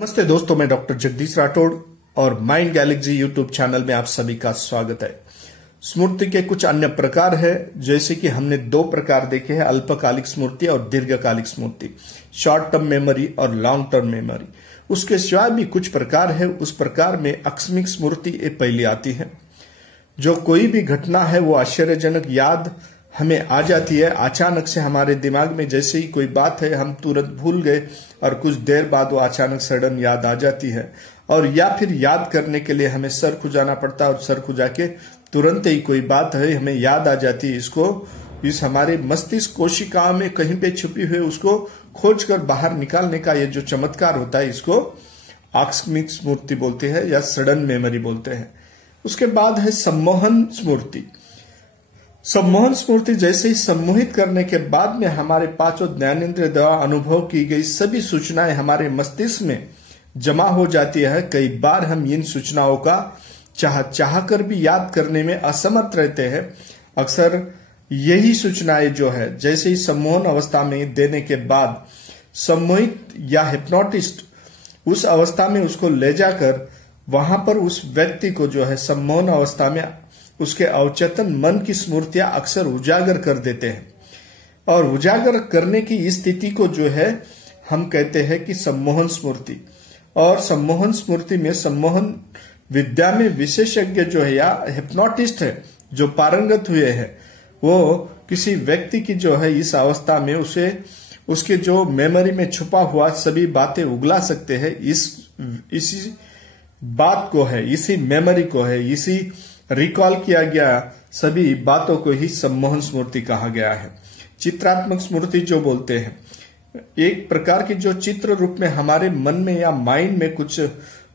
नमस्ते दोस्तों, मैं डॉक्टर जगदीश राठौड़ और माइंड गैलेक्सी यूट्यूब चैनल में आप सभी का स्वागत है। स्मृति के कुछ अन्य प्रकार है, जैसे कि हमने दो प्रकार देखे हैं, अल्पकालिक स्मृति और दीर्घकालिक स्मृति, शॉर्ट टर्म मेमोरी और लॉन्ग टर्म मेमोरी। उसके सिवाय भी कुछ प्रकार है। उस प्रकार में अकस्मिक स्मृति पहली आती है। जो कोई भी घटना है वो आश्चर्यजनक याद हमें आ जाती है। अचानक से हमारे दिमाग में जैसे ही कोई बात है हम तुरंत भूल गए और कुछ देर बाद वो अचानक सडन याद आ जाती है। और या फिर याद करने के लिए हमें सर खुजाना पड़ता है और सर खुजा के तुरंत ही कोई बात है हमें याद आ जाती है। इस हमारे मस्तिष्क कोशिकाओं में कहीं पे छुपी हुई उसको खोज कर बाहर निकालने का ये जो चमत्कार होता है, इसको आकस्मिक स्मृति बोलते हैं या सडन मेमोरी बोलते हैं। उसके बाद है सम्मोहन स्मृति। सम्मोहन स्मृति जैसे ही सम्मोहित करने के बाद में हमारे पांचों ज्ञानेंद्रिय द्वारा अनुभव की गई सभी सूचनाएं हमारे मस्तिष्क में जमा हो जाती है। कई बार हम इन सूचनाओं का चाह कर भी याद करने में असमर्थ रहते हैं। अक्सर यही सूचनाएं जो है जैसे ही सम्मोहन अवस्था में देने के बाद सम्मोहित या हिप्नोटिस्ट उस अवस्था में उसको ले जाकर वहां पर उस व्यक्ति को जो है सम्मोहन अवस्था में उसके अवचेतन मन की स्मृतियां अक्सर उजागर कर देते हैं। और उजागर करने की इस स्थिति को जो है हम कहते हैं कि सम्मोहन स्मृति। और सम्मोहन स्मृति में सम्मोहन विद्या में विशेषज्ञ जो है या हिप्नोटिस्ट है जो पारंगत हुए हैं, वो किसी व्यक्ति की जो है इस अवस्था में उसे उसके जो मेमोरी में छुपा हुआ सभी बातें उगला सकते हैं। इसी बात को है, इसी मेमोरी को है, इसी रिकॉल किया गया सभी बातों को ही सम्मोहन स्मृति कहा गया है। चित्रात्मक स्मृति जो बोलते हैं, एक प्रकार की जो चित्र रूप में हमारे मन में या माइंड में कुछ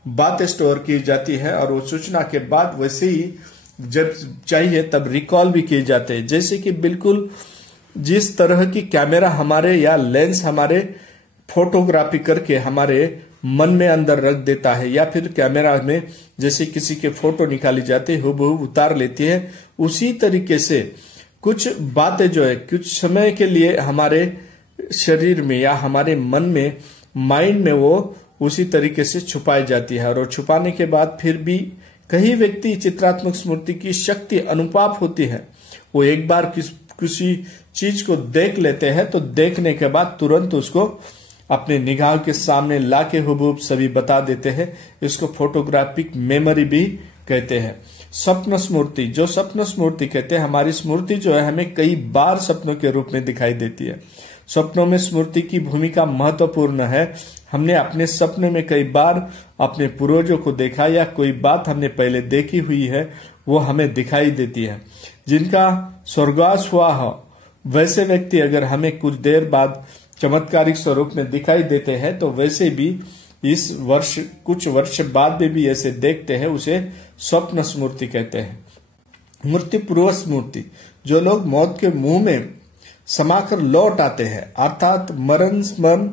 बातें स्टोर की जाती है और वो सूचना के बाद वैसे ही जब चाहिए तब रिकॉल भी किए जाते हैं। जैसे कि बिल्कुल जिस तरह की कैमरा हमारे या लेंस हमारे फोटोग्राफी करके हमारे मन में अंदर रख देता है, या फिर कैमरा में जैसे किसी के फोटो निकाली जाती है हुबहू उतार लेती है, उसी तरीके से कुछ बातें जो है कुछ समय के लिए हमारे शरीर में या हमारे मन में माइंड में वो उसी तरीके से छुपाई जाती है। और छुपाने के बाद फिर भी कई व्यक्ति चित्रात्मक स्मृति की शक्ति अनुपाप होती है। वो एक बार किसी चीज को देख लेते हैं तो देखने के बाद तुरंत उसको अपने निगाह के सामने लाके हुबहू सभी बता देते हैं। इसको फोटोग्राफिक मेमोरी भी कहते हैं। स्वप्न स्मृति, जो स्वप्न स्मृति कहते हैं, हमारी स्मृति जो है हमें कई बार सपनों के रूप में दिखाई देती है। स्वप्नों में स्मृति की भूमिका महत्वपूर्ण है। हमने अपने सपने में कई बार अपने पूर्वजों को देखा या कोई बात हमने पहले देखी हुई है वो हमें दिखाई देती है। जिनका स्वर्गवास हुआ हो वैसे व्यक्ति अगर हमें कुछ देर बाद चमत्कारिक स्वरूप में दिखाई देते हैं तो वैसे भी कुछ वर्ष बाद में भी ऐसे देखते हैं, उसे स्वप्न स्मृति कहते हैं। मृत्यु पूर्व स्मृति, जो लोग मौत के मुंह में समाकर लौट आते हैं, अर्थात मरण स्मरण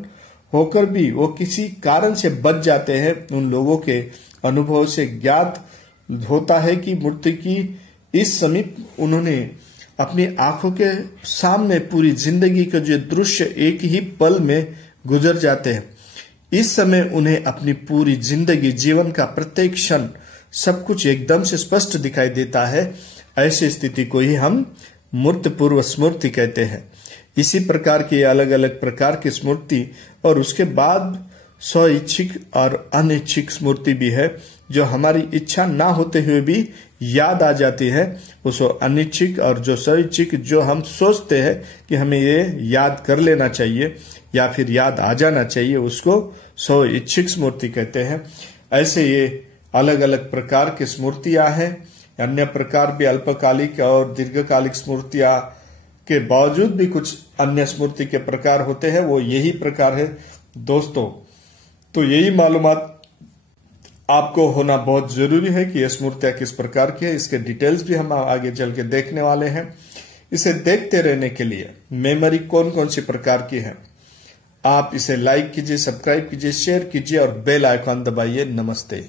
होकर भी वो किसी कारण से बच जाते हैं, उन लोगों के अनुभव से ज्ञात होता है कि मृत्यु की इस समीप उन्होंने अपनी आंखों के सामने पूरी जिंदगी का जो दृश्य एक ही पल में गुजर जाते हैं। इस समय उन्हें अपनी पूरी जिंदगी, जीवन का प्रत्येक क्षण सब कुछ एकदम से स्पष्ट दिखाई देता है। ऐसी स्थिति को ही हम मृत्यु पूर्व स्मृति कहते हैं। इसी प्रकार की अलग अलग प्रकार की स्मृति और उसके बाद स्वइच्छिक और अनिच्छिक स्मृति भी है, जो हमारी इच्छा ना होते हुए भी याद आ जाती है। उसको अनिच्छिक और जो स्वइच्छिक, जो हम सोचते हैं कि हमें ये याद कर लेना चाहिए या फिर याद आ जाना चाहिए, उसको स्वइच्छिक स्मृति कहते हैं। ऐसे ये अलग अलग प्रकार की स्मृतियां हैं। अन्य प्रकार भी अल्पकालिक और दीर्घकालिक स्मृतियां के बावजूद भी कुछ अन्य स्मृति के प्रकार होते हैं, वो यही प्रकार है दोस्तों। तो यही मालूमात आपको होना बहुत जरूरी है कि यह स्मृतियां किस प्रकार की है। इसके डिटेल्स भी हम आगे चल के देखने वाले हैं। इसे देखते रहने के लिए मेमोरी कौन कौन सी प्रकार की है, आप इसे लाइक कीजिए, सब्सक्राइब कीजिए, शेयर कीजिए और बेल आइकॉन दबाइए। नमस्ते।